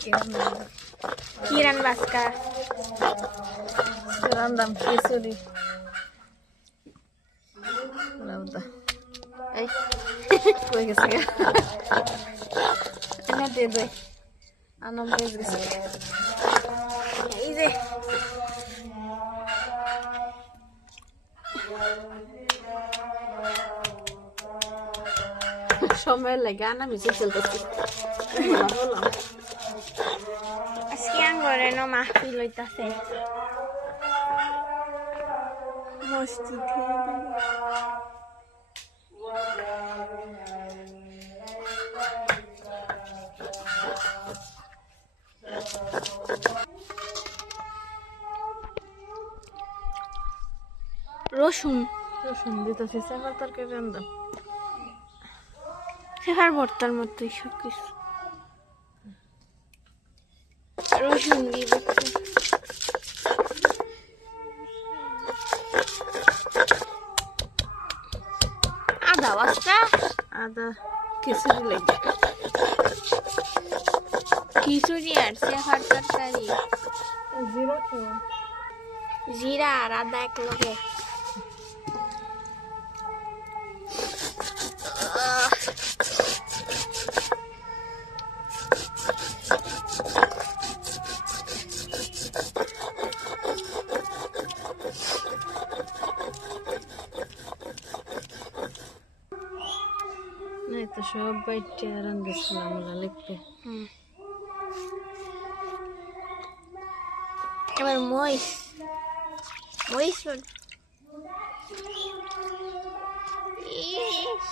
কিরান বাসকা রান্দাম খিচুড়ি লাউদা এই কই গেছে গা এনে দে দে আনম বেশ গেছে এই যে সময় লাগে না মিশে চলতেছি বললাম আজকে আঙ্গরে নো মাহফিল হইতাছে মসজিদ রসুন রসুন দিতেছি সেবার তরকারি রান্দাম সেখার ভর্তার মতোই সব কিছু রসুন দিয়ে দিচ্ছি আদা বাস্তা আদা খিচুড়ি লাগে খিচুড়ি আর সেখার তরকারি জিরা তো জিরা আর আদা এক লগে নাই তো সব বাইটে রান্দেছিলাম আমরা লিখতে এবার মহিষ মহিষ বল ইস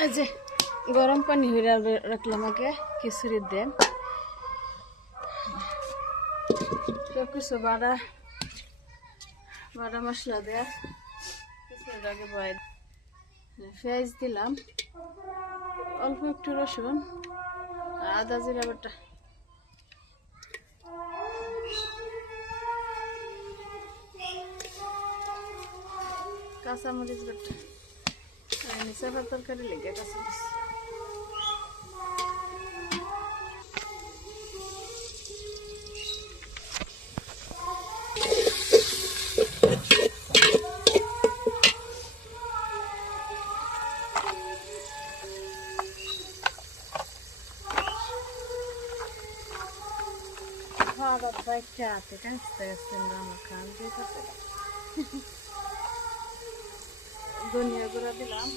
এই যে গরম পানি হইরা রাখলাম আগে খিচুড়ি দিয়ে সব কিছু বাড়া মশলা দেয়া খিচুড়ির আগে বয় পেঁয়াজ দিলাম অল্প একটু রসুন আর আদা জিরা বাটা কাঁচামরিচ বাটা সেবার তরকারি লেগে কাঁচামরিচ ভাত বাইটা হাতে কাঁচতে কাঁচতে আমার খান দিতে ধনিয়া গুঁড়া দিলাম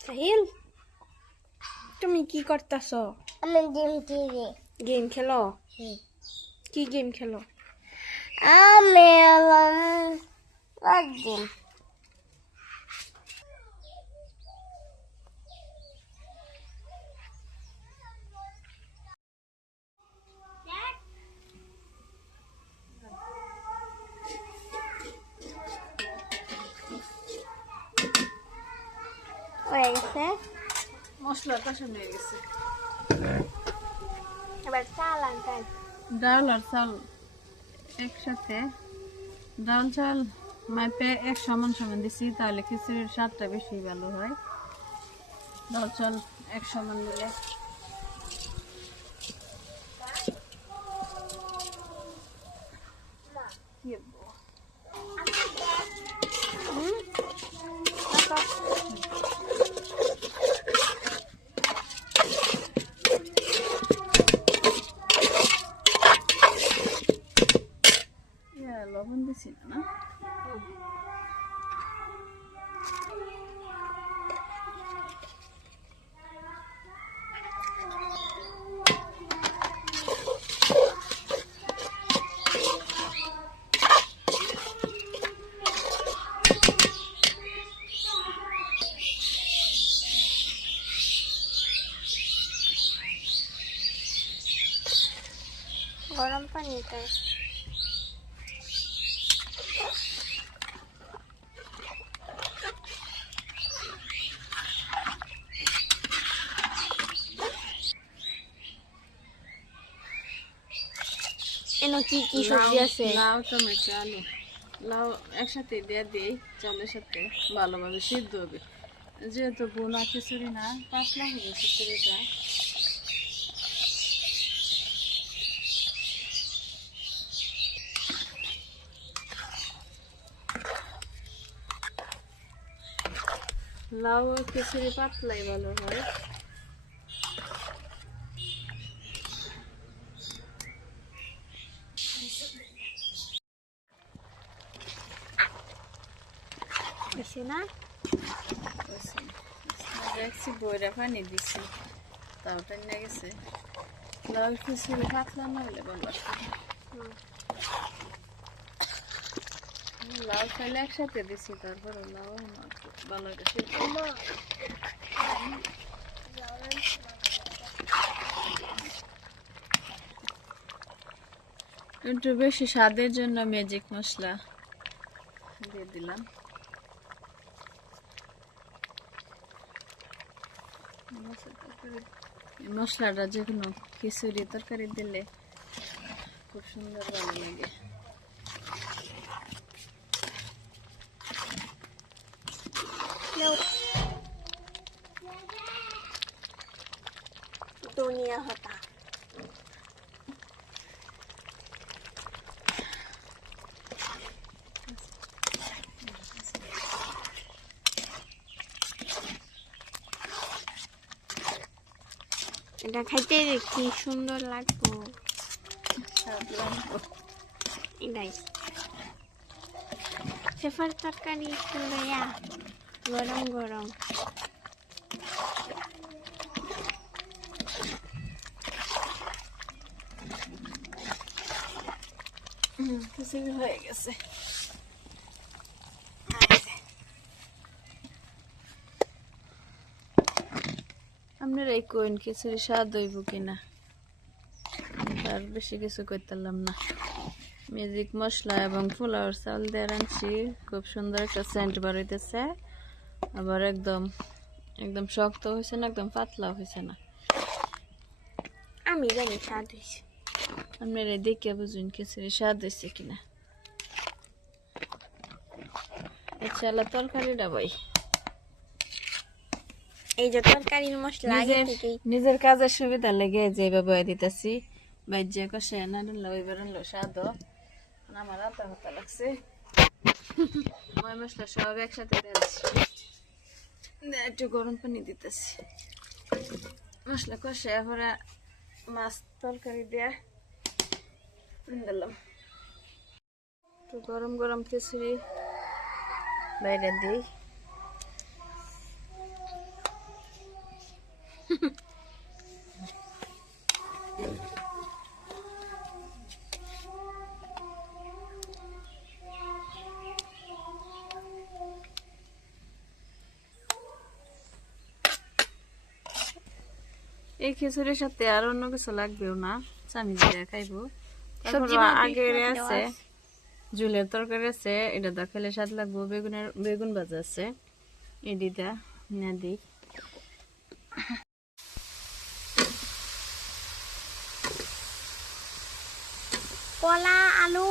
সাহিল তুমি কি করতেছ আমি গেম খেলি গেম খেলো কি গেম খেলো আমি গেম হয়ে গেছে মশলা কষানো হয়ে গেছে এবার চাল আনতেন ডাল আর চাল একসাথে ডাল চাল মাপে এক সমান সমান দিছি তাহলে খিচুড়ির স্বাদটা বেশি ভালো হয় ডাল চাল এক সমান দিলে লবণ দিছি না গরম পানিতে এনো কি কি সবজি আছে? লাউ, টমেটো, আলু। লাউ একসাথে দিয়ে দিই চালের সাথে, ভালোভাবে সিদ্ধ হবে। যেহেতু বোনা খিচুড়ি না, পাতলা হবে খিচুড়িটা। লাউ খিচুড়ি পাতলাই ভালো হয়। বেশি না? দেখছি বইরা পানি দিছি, তাও টাইনা গেছে। লাউ খিচুড়ি পাতলা না হলে ভালো। লাউ খাইলে একসাথে দিছি, তারপরে লাউ আমার ভালো গেছে। একটু বেশি স্বাদের জন্য ম্যাজিক মশলা দিয়ে দিলাম। এই মশলাটা যে কোনো খিচুড়ি তরকারি দিলে খুব সুন্দর ভালো লাগে। দুনিয়া হতা এটা খাইতে কি সুন্দর লাগবো। এটাই সেফার তরকারি লইয়া গরম গরম খিচুড়ি হয়ে গেছে। আপনার এই কোয়েন খিচুড়ি স্বাদ হইব কিনা, আর বেশি কিছু করতাম না। ম্যাজিক মশলা এবং পোলাওর চাল দিয়ে রাঁধছি, খুব সুন্দর একটা সেন্ট বার হইতেছে। আবার একদম একদম শক্ত হয়েছে না, একদম পাতলা হয়েছে না। আমি জানি স্বাদ হয়েছে। আপনারা দেখে বুঝুন খিচুড়ি স্বাদ হয়েছে কিনা। আচ্ছা, আল্লাহ তরকারিটা ভাই এই যে তরকারির মশলা আগে থেকেই নিজের কাজের সুবিধা লেগে যেভাবে দিতেছি, বাইজে কষে না নিলে ওইবার আনলো স্বাদ। আমার হাতে হাতে লাগছে, মই মশলা সব একসাথে দিয়েছি। একটু গরম পানি দিতেছি, মশলা কষে পরে মাছ তরকারি দিয়ে দিলাম। একটু গরম গরম খিচুড়ি বাইরে দিই। এই খিচুড়ির সাথে আর অন্য কিছু লাগবেও না, স্বামী দিয়ে খাইবো। আগের আছে ঝুলের তরকারি আছে, এটা দা খেলে স্বাদ লাগবো। বেগুন ভাজা আছে, এডিটা না দিই। কলা আলু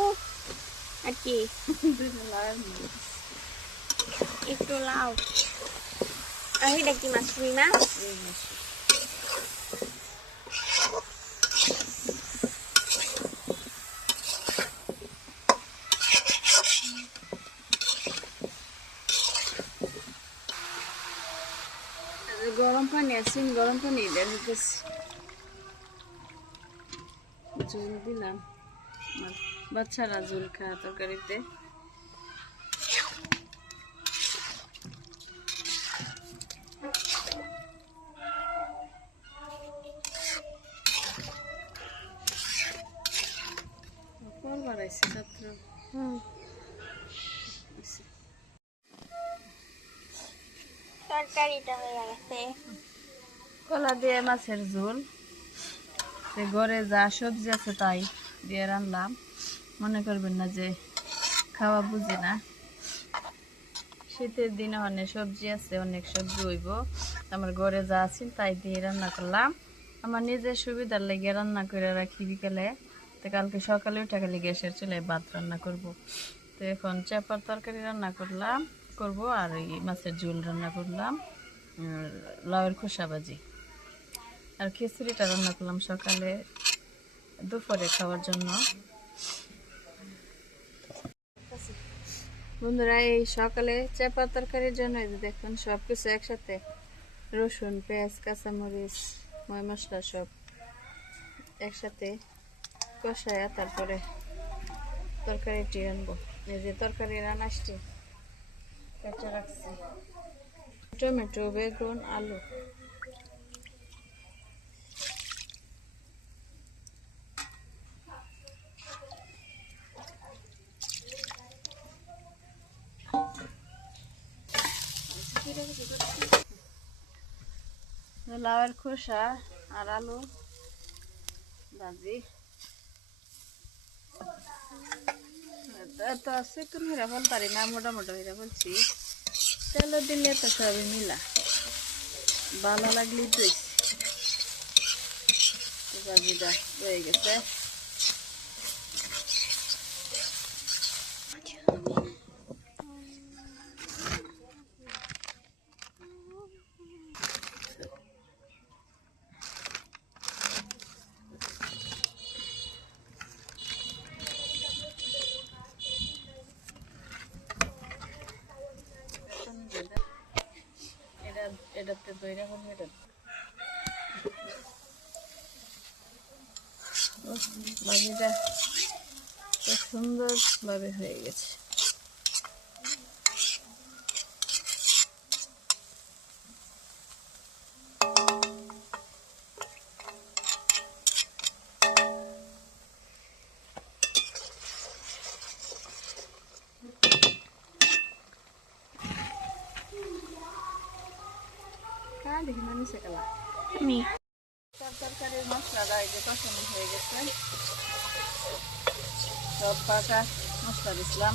আর কি একটু লাউ আর এটা কি মাছ, রুই মাছ। গরম পানি আছে, গরম পানি দিয়ে দিতেছি, ঝোল দিলাম। আমার বাচ্চারা ঝোল খায় তরকারিতে। ফল বাড়াইছে ছাত্র। তরকারিটা হয়ে গেছে। কলা দিয়ে মাছের ঝোল, ঘরে যা সবজি আছে তাই দিয়ে রান্নাম। মনে করবেন না যে খাওয়া বুঝি না। শীতের দিনে অনেক সবজি আছে, অনেক সবজি হইব। আমার ঘরে যা আছে তাই দিয়ে রান্না করলাম। আমার নিজের সুবিধার লেগে রান্না করে রাখি বিকেলে। তো কালকে সকালে উঠে খালি গ্যাসের চুলায় ভাত রান্না করব। তো এখন চাপার তরকারি রান্না করব আর এই মাছের ঝোল রান্না করলাম, লাউয়ের খোসা ভাজি। আর খিচুড়িটা রান্না করলাম সকালে দুপুরে খাওয়ার জন্য। বন্ধুরা, এই সকালে চাপা তরকারির জন্য এই যে দেখুন সবকিছু একসাথে, রসুন, পেঁয়াজ, কাঁচামরিচ, ময় মশলা সব একসাথে কষায়া তারপরে তরকারিটি রানবো। এই যে তরকারি রান্নাটি কেটে রাখছি, টমেটো, বেগুন, আলু। লাউয়ের খোসা আর আলু ভাজি। তো আছে তুমি হিরা ফেলতারি না, মোটামোটা হিরা বলছি। তেলো দিলে তো সবই মিলা, ভালো লাগলেই তুই। ভাজিটা হয়ে গেছে। এটাতে দইরা হবে, এটা ভাজিটা খুব সুন্দর ভাবে হয়ে গেছে। দেখি না নিচে কালা আমি তরকারির মশলাটা এই যে কষানো হয়ে গেছে। সব পাকা মশলা দিছিলাম,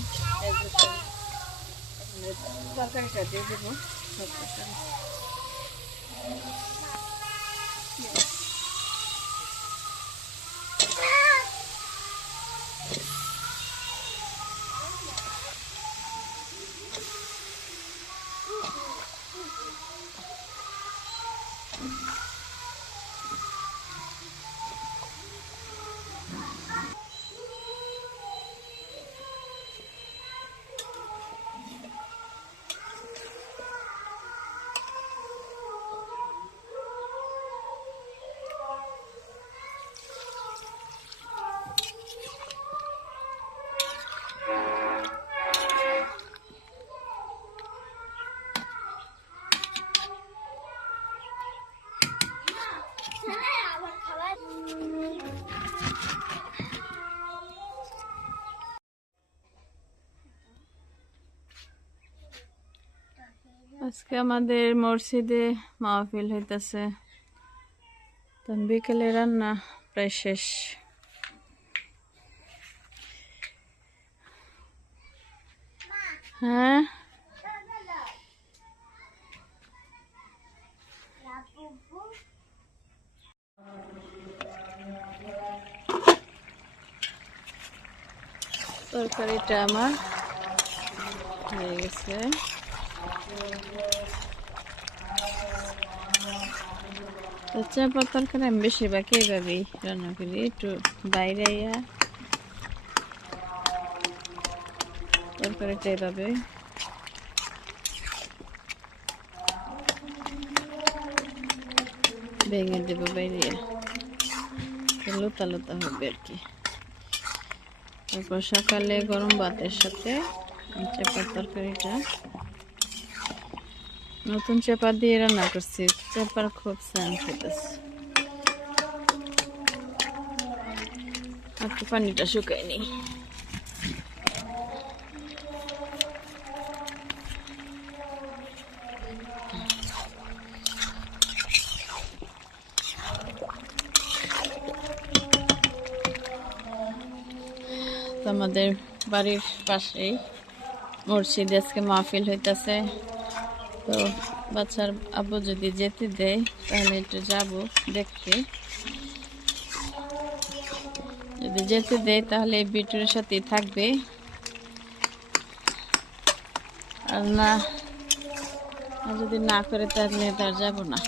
তরকারিটা দিয়ে দেবো। সব তরকারি আজকে আমাদের মসজিদে মাহফিল হইতেছে। তখন বিকেলে রান্না প্রায় শেষ। হ্যাঁ, তরকারিটা আমার হয়ে গেছে। চাপা তরকারি আমি বেশিরভাগ এইভাবেই রান্না করি, একটু বাইরে তরকারিটা এইভাবে ভেঙে দেবো, বাইরে লুতা লুতা হবে আর কি। তারপর সকালে গরম ভাতের সাথে চাপার তরকারিটা নতুন চাপা দিয়ে রান্না করছি। চাপার খুব সেন্ট হইতেছে, একটু পানিটা শুকায়নি। আমাদের বাড়ির পাশেই মসজিদে আজকে মাহফিল হইতাছে। তো বাচ্চার আব্বু যদি যেতে দেয় তাহলে একটু যাব দেখতে। যদি যেতে দেয় তাহলে বিটুর সাথেই থাকবে, আর না আর যদি না করে তাহলে তার যাব না।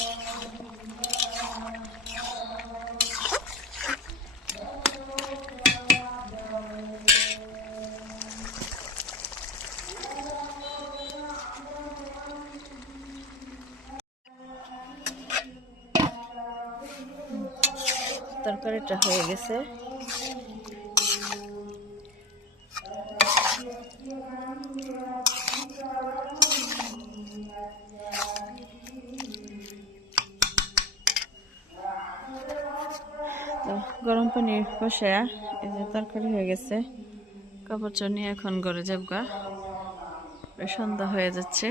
তরকারিটা হয়ে গেছে। তো গরম পানি বসায়া এই যে তরকারি হয়ে গেছে, কাপড় চোপড় নিয়ে এখন ঘরে যাবগা, সন্ধ্যা হয়ে যাচ্ছে।